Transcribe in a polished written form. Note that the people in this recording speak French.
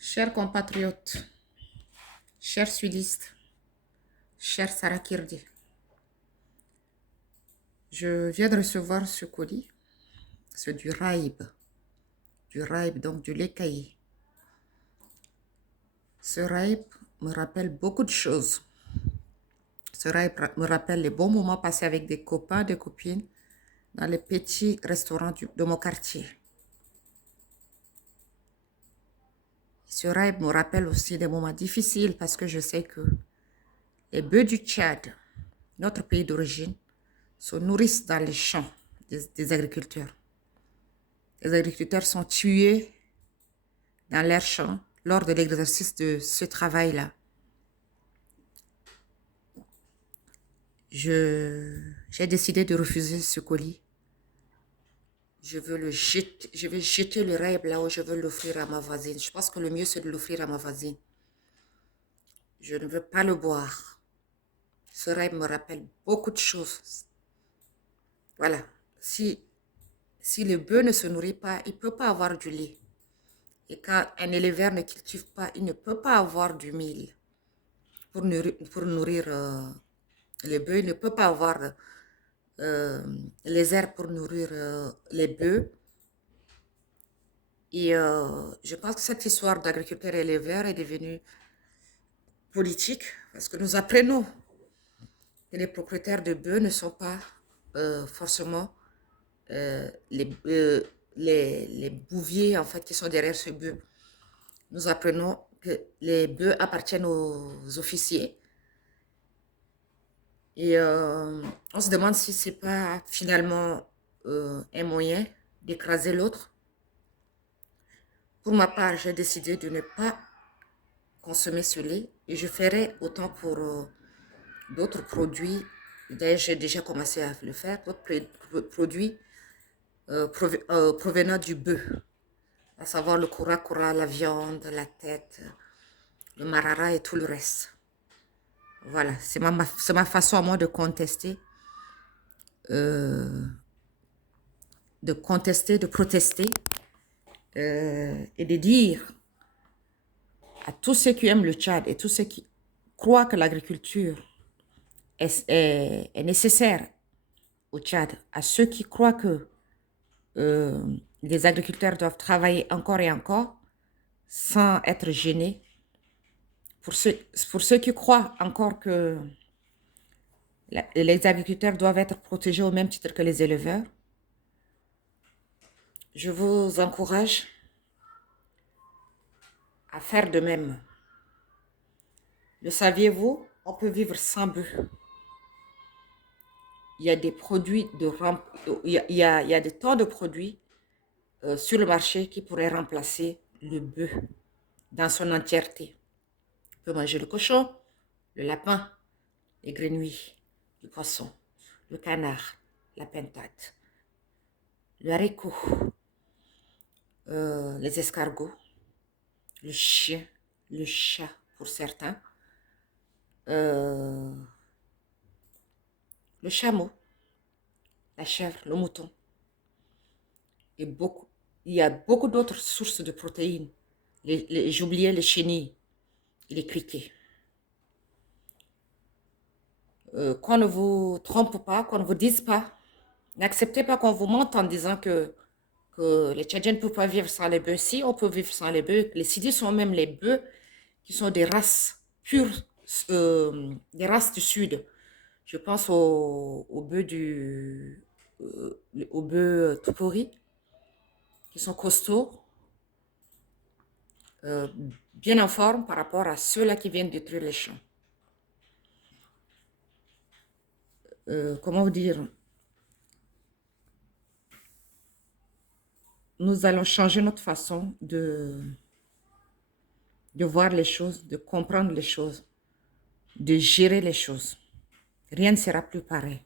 Chers compatriotes, chers sudistes, chers Sarah Kirdi, je viens de recevoir ce colis, c'est du Raib, donc du lait caillé. Ce Raib me rappelle beaucoup de choses. Ce Raib me rappelle les bons moments passés avec des copains, des copines, dans les petits restaurants de mon quartier. Ce Raib me rappelle aussi des moments difficiles parce que je sais que les bœufs du Tchad, notre pays d'origine, se nourrissent dans les champs des agriculteurs. Les agriculteurs sont tués dans leurs champs lors de l'exercice de ce travail-là. J'ai décidé de refuser ce colis. Je vais jeter le rêve là où je veux l'offrir à ma voisine. Je pense que le mieux c'est de l'offrir à ma voisine. Je ne veux pas le boire. Ce rêve me rappelle beaucoup de choses. Voilà. Si le bœuf ne se nourrit pas, il ne peut pas avoir du lait. Et quand un éleveur ne cultive pas, il ne peut pas avoir du mil. Pour nourrir les bœufs, il ne peut pas avoir les herbes pour nourrir les bœufs. Et je pense que cette histoire d'agriculteur et éleveur est devenue politique parce que nous apprenons que les propriétaires de bœufs ne sont pas forcément les bouviers en fait qui sont derrière ce bœuf. Nous apprenons que les bœufs appartiennent aux officiers. Et on se demande si c'est pas finalement un moyen d'écraser l'autre. Pour ma part, j'ai décidé de ne pas consommer ce lait et je ferai autant pour d'autres produits. D'ailleurs, j'ai déjà commencé à le faire, d'autres produits provenant du bœuf, à savoir le kura, la viande, la tête, le marara et tout le reste. Voilà, c'est ma façon à moi de contester, de protester et de dire à tous ceux qui aiment le Tchad et tous ceux qui croient que l'agriculture est nécessaire au Tchad, à ceux qui croient que les agriculteurs doivent travailler encore et encore sans être gênés, pour ceux qui croient encore que les agriculteurs doivent être protégés au même titre que les éleveurs, je vous encourage à faire de même. Le saviez-vous? On peut vivre sans bœuf. Il y a des produits il y a des tas de produits sur le marché qui pourraient remplacer le bœuf dans son entièreté. On peut manger le cochon, le lapin, les grenouilles, le poisson, le canard, la pintade, le haricot, les escargots, le chien, le chat pour certains, le chameau, la chèvre, le mouton. Et il y a beaucoup d'autres sources de protéines. J'oubliais les chenilles et les criquets. Qu'on ne vous trompe pas, qu'on ne vous dise pas. N'acceptez pas qu'on vous mente en disant que les Tchadiens ne peuvent pas vivre sans les bœufs. Si, on peut vivre sans les bœufs. Les Sidis sont même les bœufs qui sont des races pures, des races du sud. Je pense aux bœufs aux bœufs Tupori, qui sont costauds, bien en forme par rapport à ceux-là qui viennent détruire les champs. Comment vous dire? Nous allons changer notre façon de voir les choses, de comprendre les choses, de gérer les choses. Rien ne sera plus pareil.